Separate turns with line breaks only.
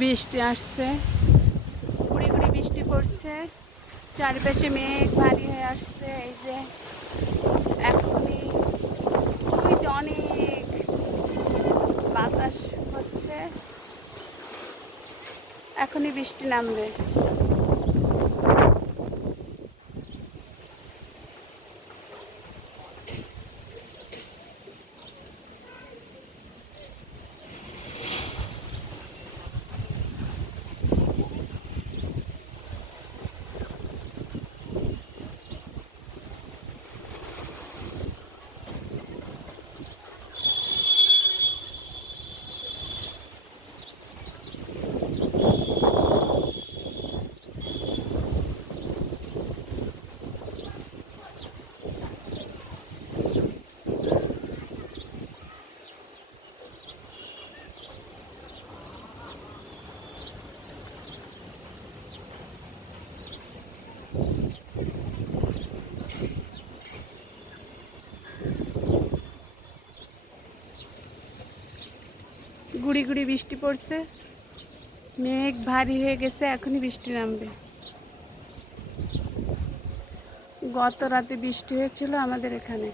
বৃষ্টি আসছে। ঘুরে ঘুরে বৃষ্টি পড়ছে। চারিপাশে মেঘ ভারী হয়ে আসছে। এই যে এখনই ওই যে অনেক বাতাস হচ্ছে। এখনই বৃষ্টি নামবে। গুড়ি গুড়ি বৃষ্টি পড়ছে। মেঘ ভারী হয়ে গেছে, এখনই বৃষ্টি নামবে। গত রাতে বৃষ্টি হয়েছিল আমাদের এখানে।